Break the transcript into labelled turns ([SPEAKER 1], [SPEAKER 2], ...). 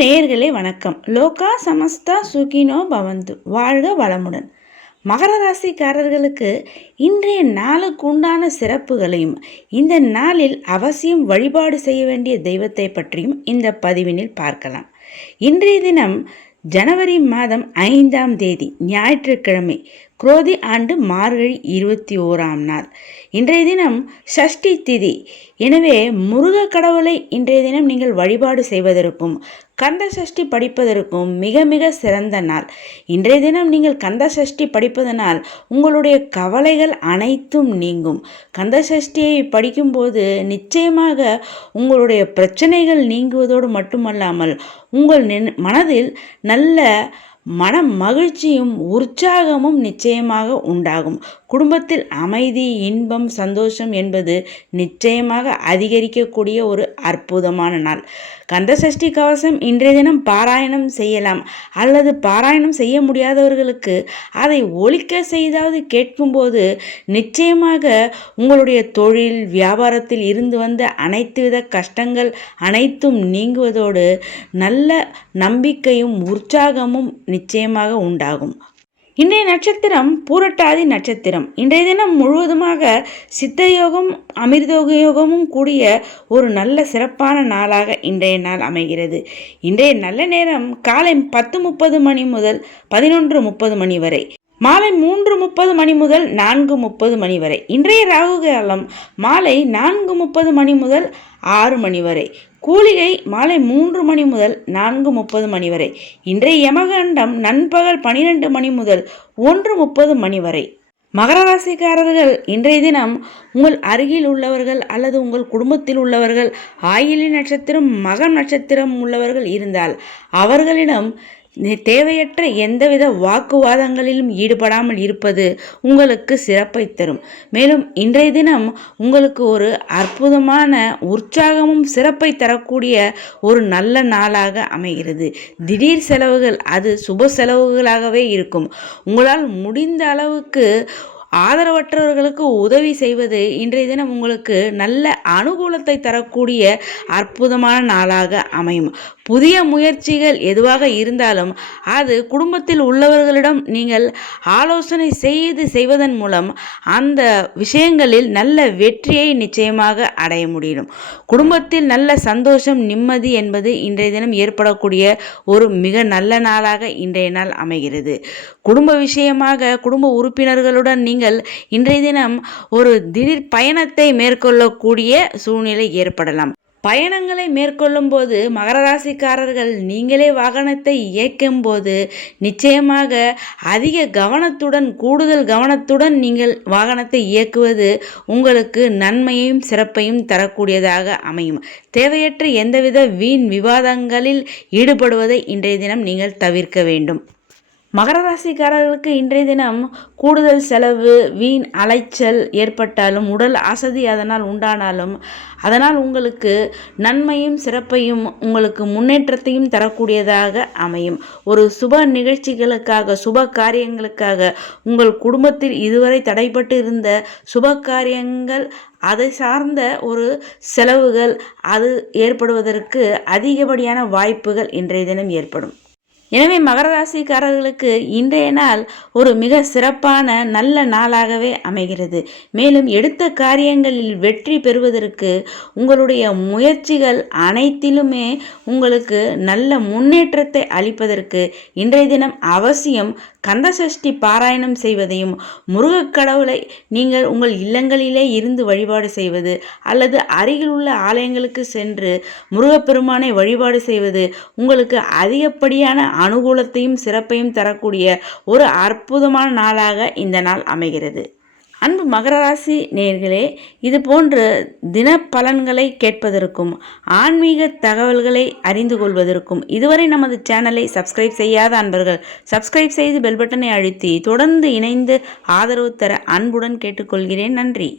[SPEAKER 1] நேர்களே வணக்கம். லோகா சமஸ்தா சுகினோ பவந்து. வாழ்க வளமுடன். மகர ராசிக்காரர்களுக்கு இன்றைய நாளுக்கு உண்டான சிறப்புகளையும் இந்த நாளில் அவசியம் வழிபாடு செய்ய வேண்டிய தெய்வத்தை பற்றியும் இந்த பதிவினில் பார்க்கலாம். இன்றைய தினம் ஜனவரி மாதம் ஐந்தாம் தேதி ஞாயிற்றுக்கிழமை குரோதி ஆண்டு மார்கழி இருபத்தி ஓராம் நாள். இன்றைய தினம் ஷஷ்டி திதி. எனவே முருக கடவுளை இன்றைய தினம் நீங்கள் வழிபாடு செய்வதற்கும் கந்த சஷ்டி படிப்பதற்கும் மிக மிக சிறந்த நாள். இன்றைய தினம் நீங்கள் கந்த சஷ்டி படிப்பதனால் உங்களுடைய கவலைகள் அனைத்தும் நீங்கும். கந்த சஷ்டியை படிக்கும்போது நிச்சயமாக உங்களுடைய பிரச்சனைகள் நீங்குவதோடு மட்டுமல்லாமல் உங்கள் மனதில் நல்ல மன மகிழ்ச்சியும் உற்சாகமும் நிச்சயமாக உண்டாகும். குடும்பத்தில் அமைதி இன்பம் சந்தோஷம் என்பது நிச்சயமாக அதிகரிக்கக்கூடிய ஒரு அற்புதமான நாள். கந்தசஷ்டி கவசம் இன்றைய தினம் பாராயணம் செய்யலாம். அல்லது பாராயணம் செய்ய முடியாதவர்களுக்கு அதை ஒழிக்க செய்தாவது கேட்கும்போது நிச்சயமாக உங்களுடைய தொழில் வியாபாரத்தில் இருந்து வந்த அனைத்து வித கஷ்டங்கள் அனைத்தும் நீங்குவதோடு நல்ல நம்பிக்கையும் உற்சாகமும் நிச்சயமாக உண்டாகும். இன்றைய நட்சத்திரம் பூரட்டாதி நட்சத்திரம். இன்றைய தினம் முழுவதுமாக சித்த யோகம் அமிர்தோக யோகமும் கூடிய ஒரு நல்ல சிறப்பான நாளாக இன்றைய நாள் அமைகிறது. இன்றைய நல்ல நேரம் காலை பத்து முப்பது மணி முதல் பதினொன்று முப்பது மணி வரை. மாலை மூன்று முப்பது மணி முதல் நான்கு முப்பது மணி வரை. இன்றைய ராகு காலம் மாலை நான்கு முப்பது மணி முதல் ஆறு மணி வரை. கூலிகை மாலை மூன்று மணி முதல் நான்கு முப்பது மணி வரை. இன்றைய யமகண்டம் நண்பகல் பனிரெண்டு மணி முதல் ஒன்று முப்பது மணி வரை. மகர ராசிக்காரர்கள் இன்றைய தினம் உங்கள் அருகில் உள்ளவர்கள் அல்லது உங்கள் குடும்பத்தில் உள்ளவர்கள் ஆயிலி நட்சத்திரம் மகம் நட்சத்திரம் உள்ளவர்கள் இருந்தால் அவர்களிடம் தேவையற்ற எந்தவித வாக்குவாதங்களிலும் ஈடுபடாமல் இருப்பது உங்களுக்கு சிறப்பை தரும். மேலும் இன்றைய தினம் உங்களுக்கு ஒரு அற்புதமான உற்சாகமும் சிறப்பை தரக்கூடிய ஒரு நல்ல நாளாக அமைகிறது. திடீர் செலவுகள் அது சுப செலவுகளாகவே இருக்கும். உங்களால் முடிந்த அளவுக்கு ஆதரவற்றவர்களுக்கு உதவி செய்வது இன்றைய தினம் உங்களுக்கு நல்ல அனுகூலத்தை தரக்கூடிய அற்புதமான நாளாக அமையும். புதிய முயற்சிகள் எதுவாக இருந்தாலும் அது குடும்பத்தில் உள்ளவர்களிடம் நீங்கள் ஆலோசனை செய்து செய்வதன் மூலம் அந்த விஷயங்களில் நல்ல வெற்றியை நிச்சயமாக அடைய முடியும். குடும்பத்தில் நல்ல சந்தோஷம் நிம்மதி என்பது இன்றைய தினம் ஏற்படக்கூடிய ஒரு மிக நல்ல நாளாக இன்றைய நாள் அமைகிறது. குடும்ப விஷயமாக குடும்ப உறுப்பினர்களுடன் நீங்கள் இன்றைய தினம் ஒரு திடீர் பயணத்தை மேற்கொள்ளக்கூடிய சூழ்நிலை ஏற்படலாம். பயணங்களை மேற்கொள்ளும் போது மகர ராசிக்காரர்கள் நீங்களே வாகனத்தை இயக்கும் போது நிச்சயமாக அதிக கவனத்துடன் கூடுதல் கவனத்துடன் நீங்கள் வாகனத்தை இயக்குவது உங்களுக்கு நன்மையையும் சிறப்பையும் தரக்கூடியதாக அமையும். தேவையற்ற எந்தவித வீண் விவாதங்களில் ஈடுபடுவதை இன்றைய தினம் நீங்கள் தவிர்க்க வேண்டும். மகர ராசிக்காரர்களுக்கு இன்றைய தினம் கூடுதல் செலவு வீண் அலைச்சல் ஏற்பட்டாலும் உடல் அசதி அதனால் உண்டானாலும் அதனால் உங்களுக்கு நன்மையும் சிறப்பையும் உங்களுக்கு முன்னேற்றத்தையும் தரக்கூடியதாக அமையும். ஒரு சுப நிகழ்ச்சிகளுக்காக சுப காரியங்களுக்காக உங்கள் குடும்பத்தில் இதுவரை தடைப்பட்டு இருந்த சுப காரியங்கள் அதை சார்ந்த ஒரு செலவுகள் அது ஏற்படுவதற்கு அதிகப்படியான வாய்ப்புகள் இன்றைய தினம் ஏற்படும். எனவே மகர ராசிக்காரர்களுக்கு இன்றைய நாள் ஒரு மிக சிறப்பான நல்ல நாளாகவே அமைகிறது. மேலும் எடுத்த காரியங்களில் வெற்றி பெறுவதற்கு உங்களுடைய முயற்சிகள் அனைத்திலுமே உங்களுக்கு நல்ல முன்னேற்றத்தை அளிப்பதற்கு இன்றைய தினம் அவசியம் கந்தசஷ்டி பாராயணம் செய்வதையும் முருகக் கடவுளை நீங்கள் உங்கள் இல்லங்களிலே இருந்து வழிபாடு செய்வது அல்லது அருகில் உள்ள ஆலயங்களுக்கு சென்று முருகப்பெருமானை வழிபாடு செய்வது உங்களுக்கு அதிகப்படியான அனுகூலத்தையும் சிறப்பையும் தரக்கூடிய ஒரு அற்புதமான நாளாக இந்த நாள் அமைகிறது. அன்பு மகர ராசி நேர்களே இது போன்று தின பலன்களை கேட்பதற்கும் ஆன்மீக தகவல்களை அறிந்து கொள்வதற்கும் இதுவரை நமது சேனலை சப்ஸ்கிரைப் செய்யாத அன்பர்கள் சப்ஸ்கிரைப் செய்து பெல் பட்டனை அழுத்தி தொடர்ந்து இணைந்து ஆதரவு தர அன்புடன் கேட்டுக்கொள்கிறேன். நன்றி.